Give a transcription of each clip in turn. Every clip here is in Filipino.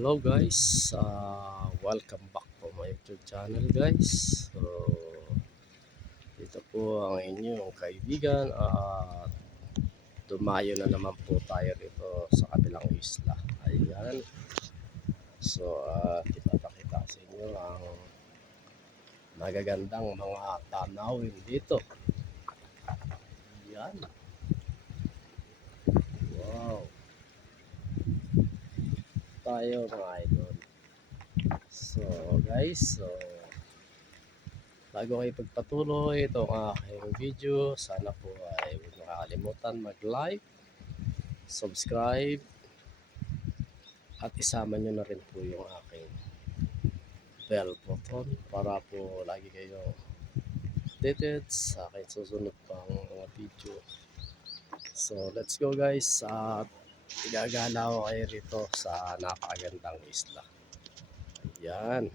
Hello guys, welcome back to my YouTube channel guys. So, ito po ang inyong kaibigan at dumayo na naman po tayo rito sa kabilang isla. Ayan. So, ipapakita sa inyo ang magagandang mga tanawin dito. Ayan. Wow. Tayo mga idol. So guys, bago kayo pagpatuloy itong aking video, sana po ay huwag nakakalimutan mag-like, subscribe, at isama nyo na rin po yung aking bell button para po lagi kayo updated sa aking susunod pang mga video. So let's go guys, at igagala ko kayo rito sa napakagandang isla. Ayan.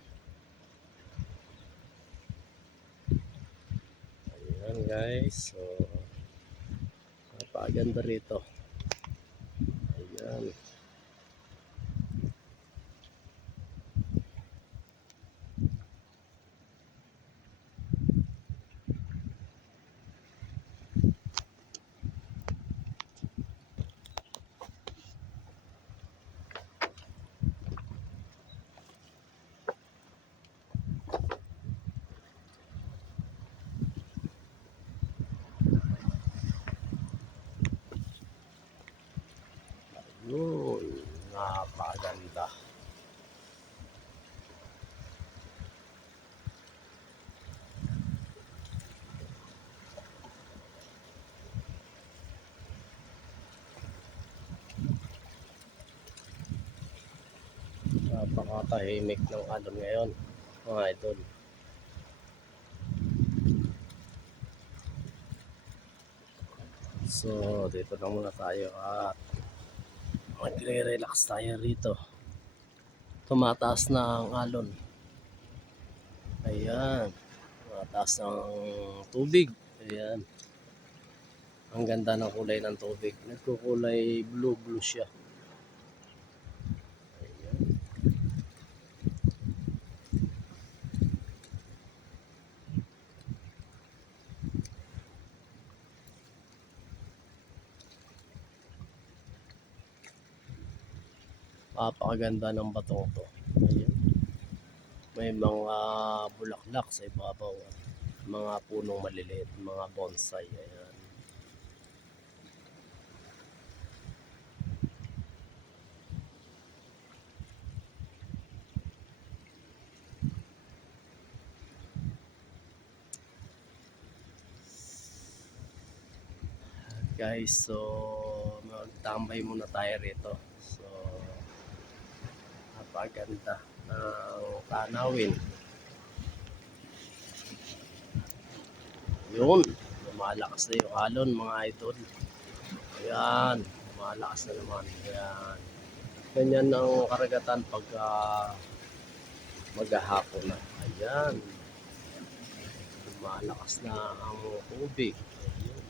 Ayan guys, so napakaganda rito. Ayan. Yun, napakaganda. Napakatahimik ng alon ngayon, mga idol. So, dito na muna tayo at magre-relax tayo rito. Tumataas na ang alon. Ayan. Tumataas ang tubig. Ayan. Ang ganda ng kulay ng tubig. Nagkukulay blue siya. Ayan. Napakaganda ng batong to. Ayan. May mga bulaklak sa ibabaw. Mga punong maliliit, mga bonsai. Ayan. Guys, so magtambay muna tayo rito. So napaganda ng tanawin. Yun, lumalakas na yung alon mga idol. Ayan, lumalakas na naman. Ayan, ganyan ang karagatan pag maghahapon na. Ayan, lumalakas na ang tubig. Ayan.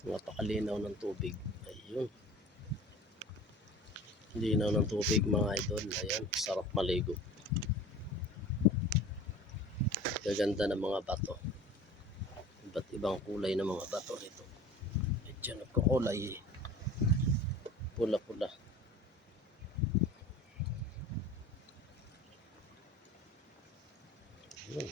Napakalinaw ng tubig. Ayun. Linaw ng tubig mga idol. Ayan, sarap maligo. Gaganda ng mga bato. Iba't ibang kulay ng mga bato rito. Medyo nagkukulay eh. Pula-pula. Yun.